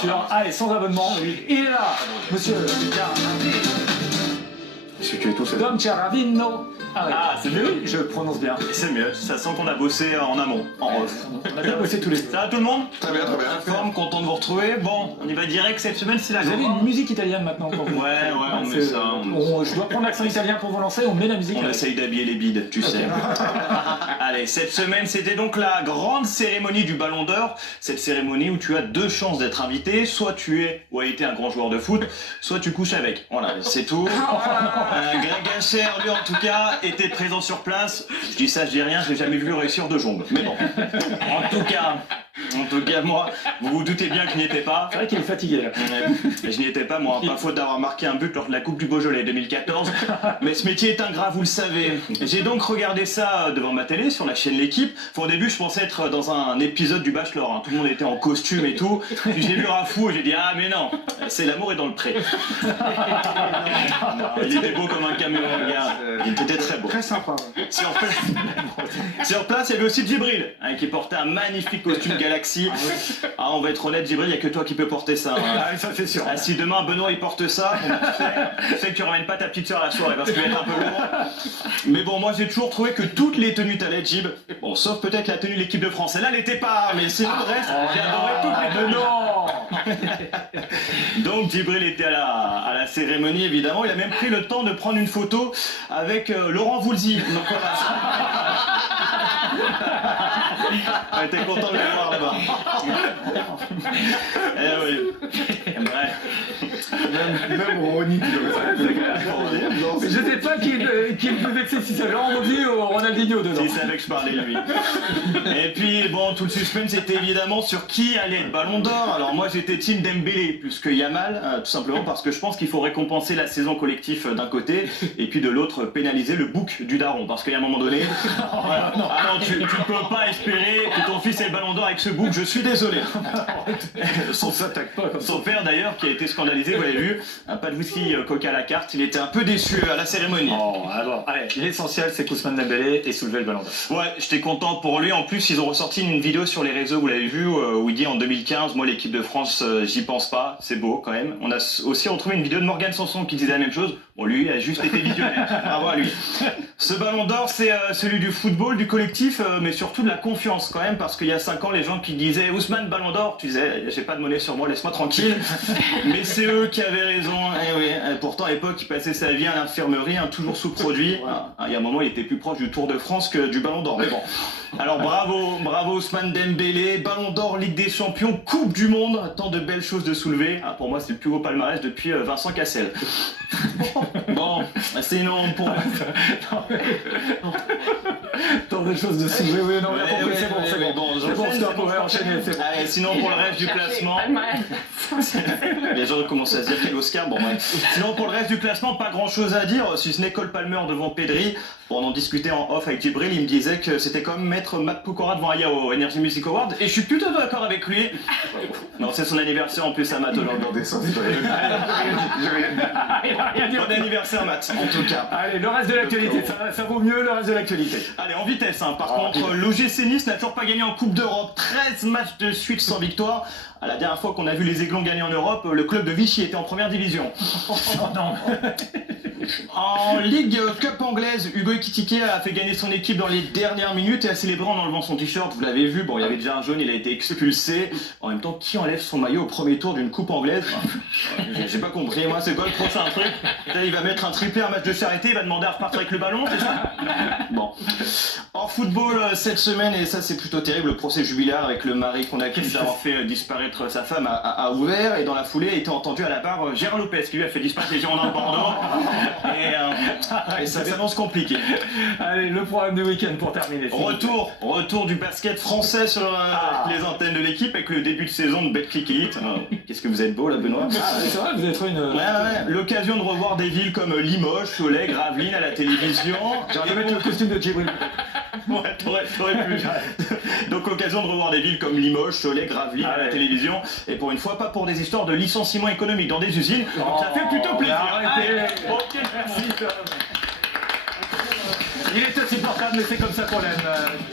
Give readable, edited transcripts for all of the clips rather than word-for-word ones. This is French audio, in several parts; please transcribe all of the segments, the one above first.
sûr. Allez, sans abonnement, oui. Il est là, monsieur C'est que tout ça. Dom Chiaravino. Ah, oui. C'est mieux. Oui, je prononce bien. C'est mieux, ça sent qu'on a bossé en amont, en off. On a bien bossé tous les deux. Ça va tout le monde? Très bien, très bien. La forme, content de vous retrouver. Bon, on y va direct cette semaine, c'est la Vous avez grande. une musique italienne maintenant pour vous. Ouais, on met C'est- ça. Je dois prendre l'accent italien pour vous lancer, on met la musique. On essaye d'habiller les bides, tu sais. Allez, cette semaine, c'était donc la grande cérémonie du Ballon d'Or. Cette cérémonie où tu as deux chances d'être invité. Soit tu es ou as été un grand joueur de foot, soit tu couches avec. Voilà, c'est tout. Greg Asher, lui en tout cas, était présent sur place. Je dis ça, je dis rien, je l'ai jamais vu réussir de jongle. Mais bon, en tout cas, moi, vous vous doutez bien que je n'y étais pas. C'est vrai qu'il est fatigué là. Ouais, je n'y étais pas, moi, pas faute d'avoir marqué un but lors de la Coupe du Beaujolais 2014. Mais ce métier est ingrat, vous le savez. J'ai donc regardé ça devant ma télé, sur la chaîne L'équipe. Enfin, au début, je pensais être dans un épisode du Bachelor. Hein. Tout le monde était en costume et tout. Puis j'ai vu Rafou et j'ai dit, ah mais non, c'est l'amour est dans le pré. Il était beau comme un camion, le gars. Il était très beau. Très sympa. Sur place, il y avait aussi Djibril, hein, qui portait un magnifique costume Galaxy. Ah, on va être honnête, Djibril, il n'y a que toi qui peux porter ça. Hein. Ah, ça c'est sûr. Ah, si demain Benoît il porte ça, tu sais que tu ramènes pas ta petite soeur à la soirée parce qu'il va être un peu lourd. Mais bon, moi j'ai toujours trouvé que toutes les tenues t'allaient, Djib. Bon, sauf peut-être la tenue de l'équipe de France. Et là, elle était pas, mais sinon le reste, j'ai adoré toutes les tenues. Non. Donc Djibril était à la cérémonie évidemment. Il a même pris le temps de prendre une photo avec Laurent Voulzy. Donc voilà. On était content de le voir là-bas. Eh oui. Même Ronnie qui devrait Je sais pas qui est le plus vexé, si c'est Laurent Voulzy ou Ronaldinho dedans. Si c'est avec que je parlais lui. Et puis bon, tout le suspense était évidemment sur qui allait être Ballon d'Or. Alors moi j'étais team Dembélé plus que Yamal, tout simplement parce que je pense qu'il faut récompenser la saison collective d'un côté et puis de l'autre pénaliser le bouc du daron. Parce qu'à un moment donné, voilà. Ah non, tu ne peux pas espérer que ton fils ait le Ballon d'Or avec ce bouc, je suis désolé. Son père d'ailleurs qui a été scandalisé, vous l'avez vu, pas de whisky coca à la carte, il était un peu déçu à la cérémonie. Oh, alors, allez, l'essentiel c'est qu'Ousmane Dembélé ait soulevé le ballon d'or. Ouais, j'étais content pour lui. En plus, ils ont ressorti une vidéo sur les réseaux, vous l'avez vu, où il dit en 2015, moi l'équipe de France, j'y pense pas, c'est beau quand même. On a aussi retrouvé une vidéo de Morgan Sanson qui disait la même chose. Bon, lui a juste été visionnaire. Bravo à lui. Ce ballon d'or, c'est celui du football, du collectif, mais surtout de la confiance quand même, parce qu'il y a 5 ans, les gens qui disaient Ousmane ballon d'or, tu disais, j'ai pas de monnaie sur moi, laisse-moi tranquille. Mais c'est eux qui avaient raison. Eh oui, pourtant à l'époque, il passait sa vie à l'infirmerie, hein, toujours sous-produit. Il y a un moment, il était plus proche du Tour de France que du ballon d'or. Mais bon. Alors bravo Ousmane Dembélé, ballon d'or, Ligue des Champions, Coupe du Monde, tant de belles choses de soulever. Ah, pour moi, c'est le plus beau palmarès depuis Vincent Cassel. Bon, sinon pour... Tant de choses de soulever, oui, non, Ouais, ouais, c'est bon, ouais, c'est ouais, bon. bon, C'est bon, j'enchaîne, stop, c'est bon, on va enchaîner, c'est bon. Allez, sinon pour le reste du classement... Les gens commencent à se dire quel Oscar, bon ouais. Sinon pour le reste du classement, pas grand chose à dire, si ce n'est Cole Palmer devant Pedri. Bon, on en discutait en off avec Djibril, il me disait que c'était comme mettre Matt Pokora devant Aya au Energy Music Award, et je suis plutôt d'accord avec lui. Non, c'est son anniversaire en plus à Matt aujourd'hui. Regardez ça, c'est vrai. Il a rien dit. Bon anniversaire Matt, en tout cas. Allez, le reste de l'actualité, ça vaut mieux le reste de l'actualité. Allez, en vitesse, hein. Par contre, l'OGC Nice n'a toujours pas gagné en Coupe d'Europe. 13 matchs de suite sans victoire. À la dernière fois qu'on a vu les Aiglons gagner en Europe, le club de Vichy était en première division. Oh non. En Ligue Cup anglaise, Hugo Ekitike a fait gagner son équipe dans les dernières minutes et a célébré en enlevant son t-shirt. Vous l'avez vu, bon, il y avait déjà un jaune, il a été expulsé. En même temps, qui enlève son maillot au premier tour d'une coupe anglaise? J'ai pas compris, moi, c'est quoi le prochain truc? Là, il va mettre un triplé, un match de charité, il va demander à repartir avec le ballon, c'est ça? Bon. Hors football, cette semaine, et ça c'est plutôt terrible, le procès jubilaire avec le mari qu'on accuse d'avoir fait disparaître sa femme a ouvert, et dans la foulée a été entendu à la barre Gérard Lopez qui lui a fait disparaître les Girondins de Bordeaux. Et ça s'annonce compliqué. Allez, le programme du week-end pour terminer. Retour du basket français sur les antennes de l'équipe avec le début de saison de Betclic Elite. Qu'est-ce que vous êtes beau là, Benoît? Ah, c'est vrai, vous avez trouvé une... Ouais. L'occasion de revoir des villes comme Limoges, Cholet, Gravelines à la télévision. J'aurais dû mettre le costume de Djibril. Ouais, t'aurais pu. Donc occasion de revoir des villes comme Limoges, Cholet, Gravelines à la télévision. Et pour une fois, pas pour des histoires de licenciement économique dans des usines. Donc ça fait plutôt plaisir. Arrêtez. Ok, merci. Il est aussi portable, mais c'est comme ça qu'on l'aime.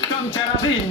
Tom Chiaravino.